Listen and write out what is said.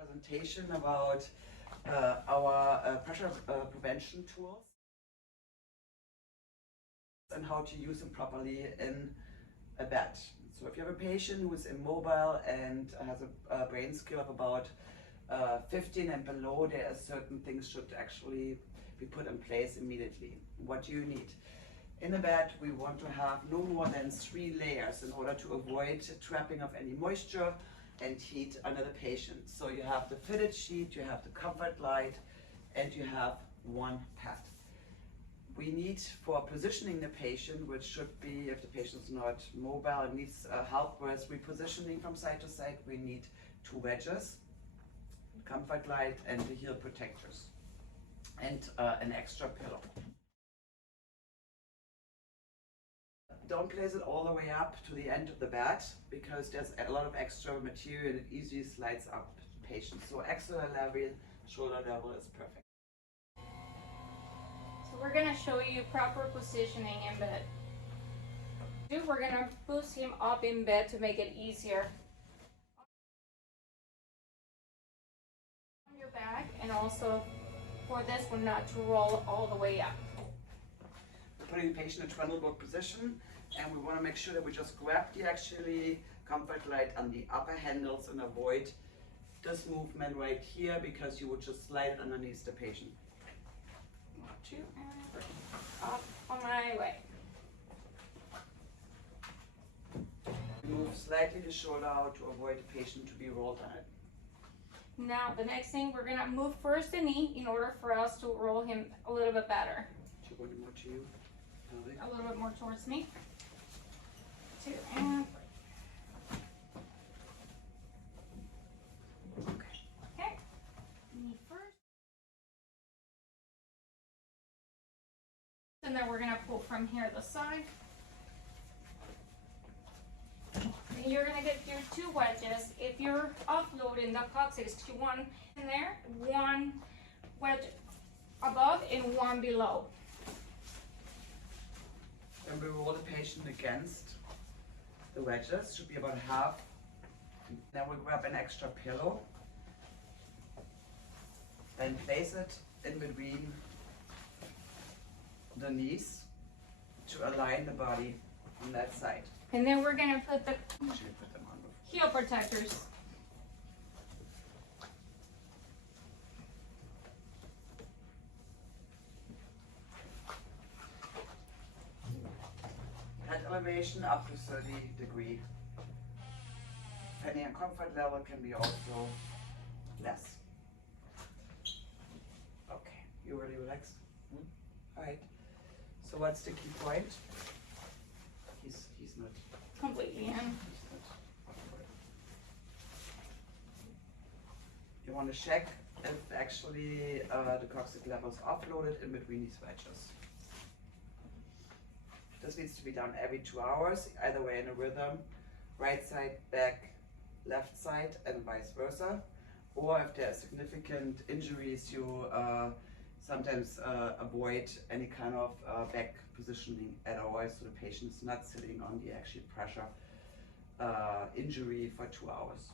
Presentation about our pressure prevention tools and how to use them properly in a bed. So if you have a patient who is immobile and has a brain scale of about 15 and below, there are certain things should actually be put in place immediately. What do you need? In a bed, we want to have no more than 3 layers in order to avoid trapping of any moisture and heat under the patient. So you have the fitted sheet, you have the comfort light, and you have one pad. We need, for positioning the patient, which should be, if the patient is not mobile and needs help with repositioning from side to side, we need 2 wedges, comfort light, and the heel protectors, and an extra pillow. Don't place it all the way up to the end of the bed because there's a lot of extra material and it easily slides up the patient. So axillary level, shoulder level is perfect. So we're going to show you proper positioning in bed. We're going to boost him up in bed to make it easier. On your back, and also for this one not to roll all the way up. We're putting the patient in a Trendelenburg position, and we want to make sure that we just grab the actually comfort light on the upper handles and avoid this movement right here because you would just slide it underneath the patient. 2 and up on my way. Move slightly the shoulder out to avoid the patient to be rolled on it. Now the next thing, we're going to move first the knee in order for us to roll him a little bit better. More to you. A little bit more towards me. 2 and 3. Okay. Knee first. And then we're going to pull from here the side. And you're going to get your 2 wedges. If you're offloading the coccyx, you want in there 1 wedge above and 1 below. Then we roll the patient against the wedges, should be about half. Then we grab an extra pillow and place it in between the knees to align the body on that side. And then we're going to put the Should put them on before. heel protectors. Head elevation up to 30 degrees. Depending on comfort level, can be also less. Okay, you really relaxed? All right. So what's the key point? He's not. Completely in. He's not. You want to check if actually the coccyx level is offloaded in between these wedges. This needs to be done every 2 hours, either way in a rhythm, right side, back, left side, and vice versa. Or if there are significant injuries, you sometimes avoid any kind of back positioning at all, so the patient is not sitting on the actual pressure injury for 2 hours.